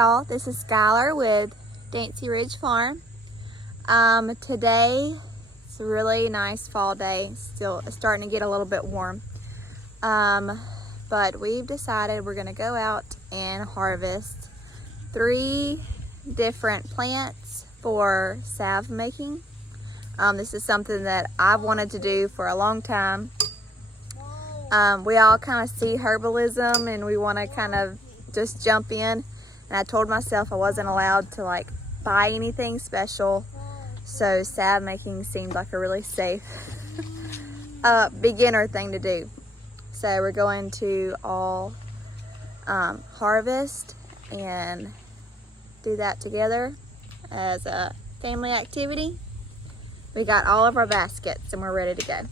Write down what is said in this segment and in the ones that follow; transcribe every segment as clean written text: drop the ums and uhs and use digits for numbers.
y'all, this is Skylar with Dancy Ridge Farm. Today it's a really nice fall day. Still starting to get a little bit warm. But we've decided we're gonna go out and harvest 3 different plants for salve making. This is something that I've wanted to do for a long time. We all kind of see herbalism and we want to kind of just jump in. And I told myself I wasn't allowed to like buy anything special. So salve making seemed like a really safe beginner thing to do. So we're going to all harvest and do that together as a family activity. We got all of our baskets and we're ready to go.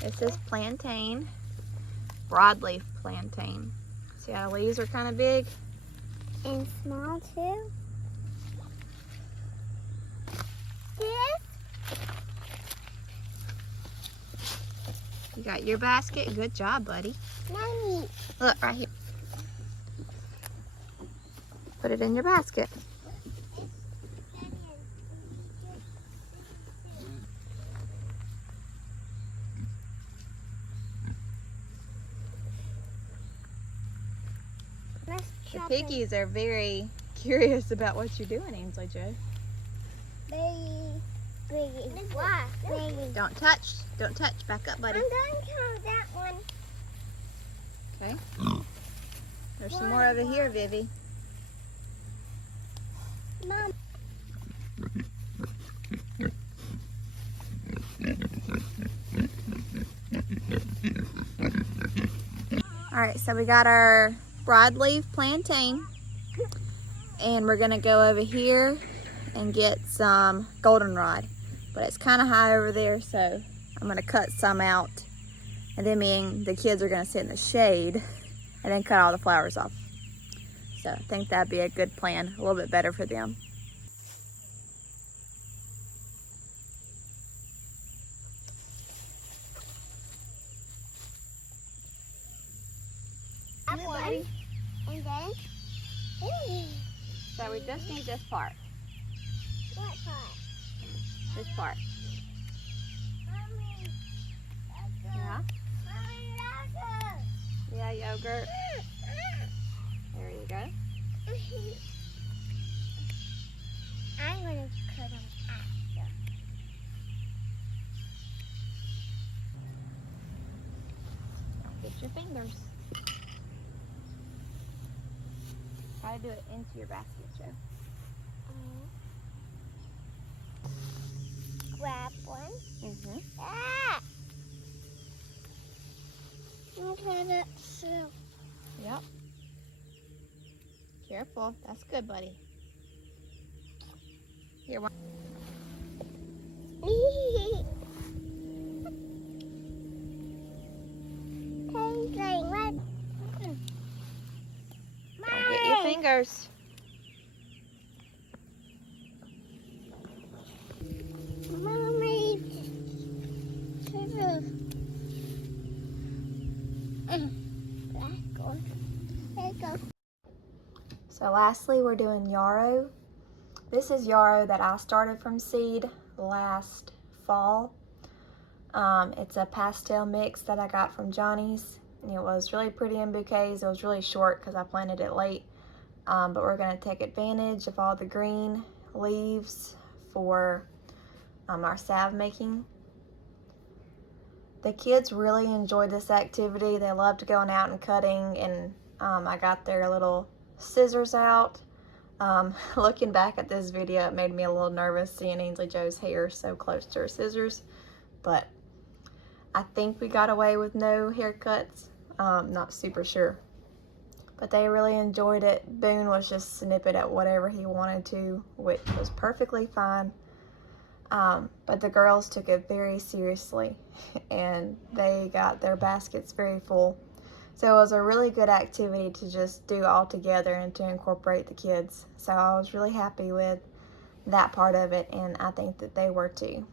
This is plantain, broadleaf plantain. See how the leaves are kind of big? And small too. You got your basket? Good job, buddy. Mommy. Look, right here. Put it in your basket. The piggies are very curious about what you're doing, Ainsley Joe. Why? Don't touch. Don't touch. Back up, buddy. I'm going to that one. Okay. There's some more over here, Vivi. Mom. All right, so we got our broadleaf plantain, and we're gonna go over here and get some goldenrod, but it's kind of high over there, so I'm gonna cut some out, and then me and the kids are gonna sit in the shade and then cut all the flowers off. So I think that'd be a good plan, a little bit better for them. One. And then? So we just need this part. What part? This part. Mommy. Yeah? Mommy, Yeah, yogurt. There you go. I'm going to cut them after. Get your fingers. Try to do it into your basket, Joe. Grab one. Mm-hmm. Ah! Look at it. Yep. Careful. That's good, buddy. Here, one. Don't get your fingers. Mommy. There you go. So lastly, we're doing yarrow. This is yarrow that I started from seed last fall. It's a pastel mix that I got from Johnny's. It was really pretty in bouquets. It was really short because I planted it late. But we're going to take advantage of all the green leaves for our salve making. The kids really enjoyed this activity. They loved going out and cutting, and I got their little scissors out. Looking back at this video, it made me a little nervous seeing Ainsley Joe's hair so close to her scissors, but I think we got away with no haircuts. Not super sure, but they really enjoyed it. Boone was just snipping at whatever he wanted to, which was perfectly fine. But the girls took it very seriously and they got their baskets very full. So it was a really good activity to just do all together and to incorporate the kids. So I was really happy with that part of it, and I think that they were too.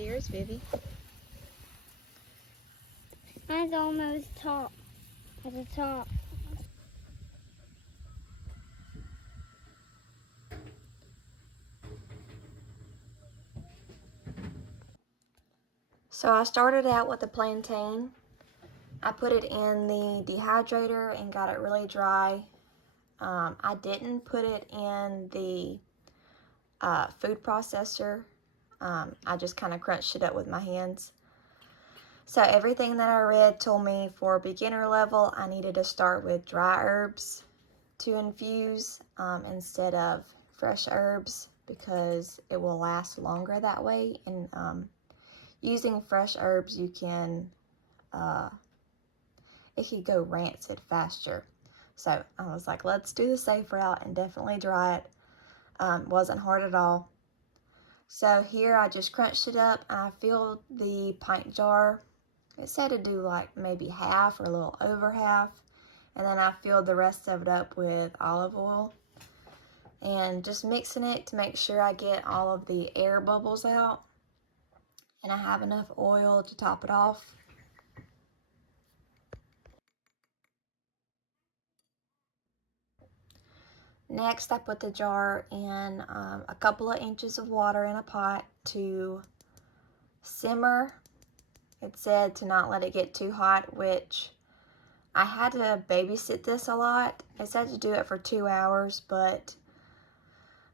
to yours, Vivi. Mine's almost top. At the top. So I started out with the plantain. I put it in the dehydrator and got it really dry. I didn't put it in the food processor. I just kind of crunched it up with my hands. So everything that I read told me for beginner level, I needed to start with dry herbs to infuse instead of fresh herbs because it will last longer that way. And using fresh herbs, you can, it could go rancid faster. So I was like, let's do the safe route and definitely dry it. Wasn't hard at all. So here I just crunched it up and I filled the pint jar. It said to do like maybe half or a little over half. And then I filled the rest of it up with olive oil. And just mixing it to make sure I get all of the air bubbles out. And I have enough oil to top it off. Next, I put the jar in a couple of inches of water in a pot to simmer. It said to not let it get too hot, which I had to babysit this a lot. It said to do it for 2 hours, but,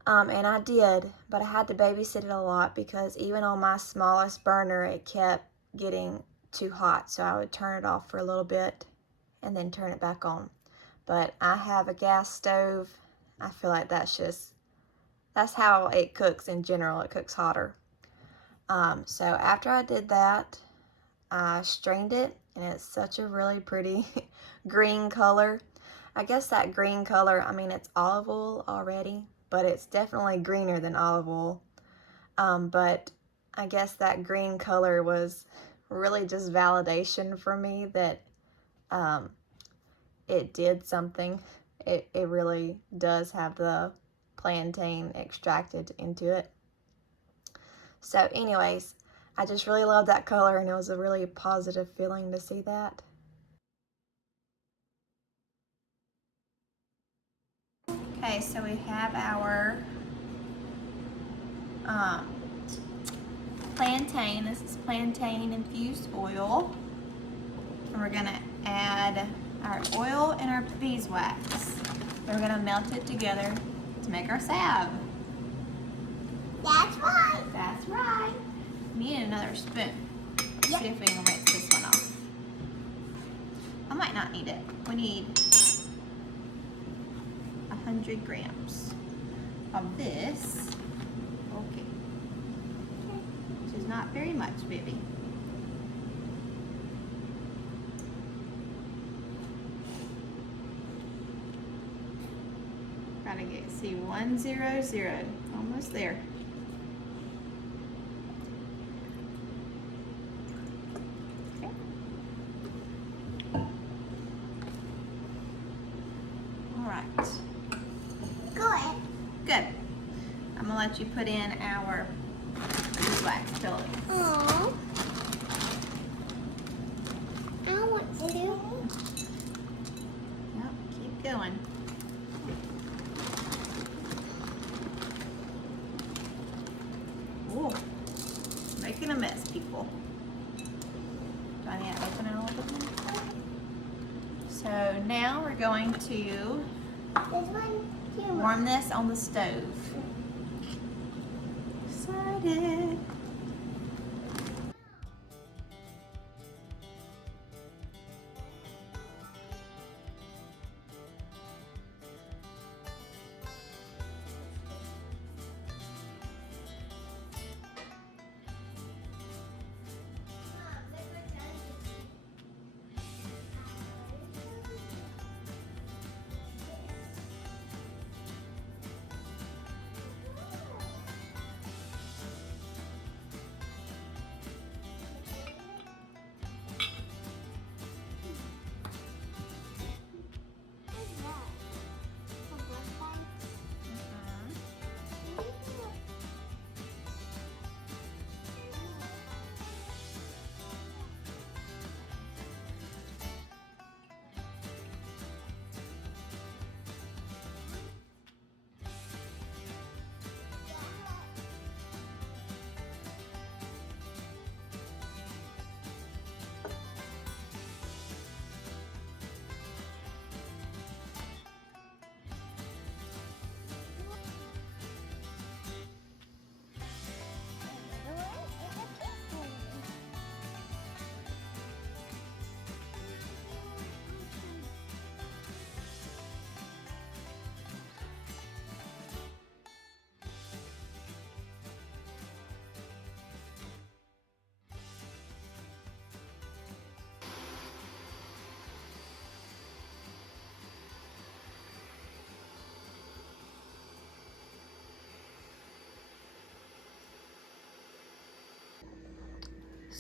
and I did, but I had to babysit it a lot because even on my smallest burner, it kept getting too hot. So I would turn it off for a little bit and then turn it back on. But I have a gas stove. I feel like that's how it cooks in general. It cooks hotter. So after I did that, I strained it, and it's such a really pretty green color. I guess that green color, I mean, it's olive oil already, but it's definitely greener than olive oil. But I guess that green color was really just validation for me that it did something. It really does have the plantain extracted into it. So anyways, I just really love that color, and it was a really positive feeling to see that. Okay, so we have our plantain. This is plantain infused oil. And we're gonna add our oil and our beeswax. We're gonna melt it together to make our salve. That's right. That's right. We need another spoon. Let's see if we can rinse this one off. I might not need it. We need 100 grams of this. Okay. Which is not very much, baby. Gotta see 100. Almost there. Good. I'm gonna let you put in our beeswax filling. Aww. I want to. Yep, keep going. Ooh, making a mess, people. Do I need to open it a little bit more? So now we're going to warm this on the stove. Excited.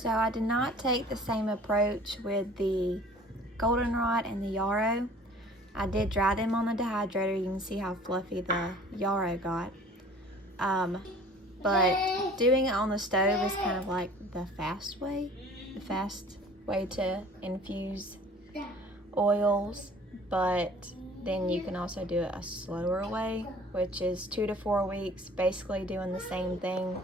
So I did not take the same approach with the goldenrod and the yarrow. I did dry them on the dehydrator. You can see how fluffy the yarrow got. But doing it on the stove is kind of like the fast way to infuse oils, but then you can also do it a slower way, which is 2 to 4 weeks, basically doing the same thing.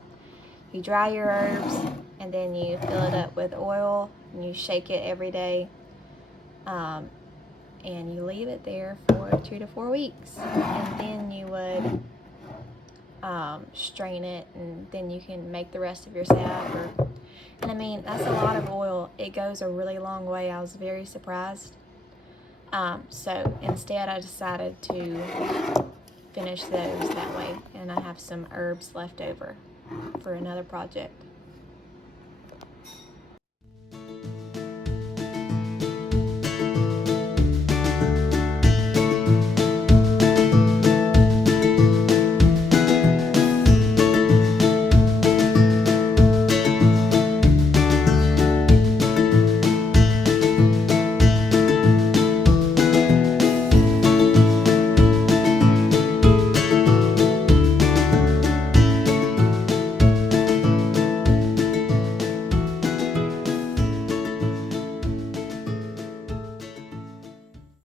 You dry your herbs and then you fill it up with oil and you shake it every day, and you leave it there for 2 to 4 weeks, and then you would strain it, and then you can make the rest of your salve. And I mean, that's a lot of oil. It goes a really long way. I was very surprised. So instead I decided to finish those that way, and I have some herbs left over for another project.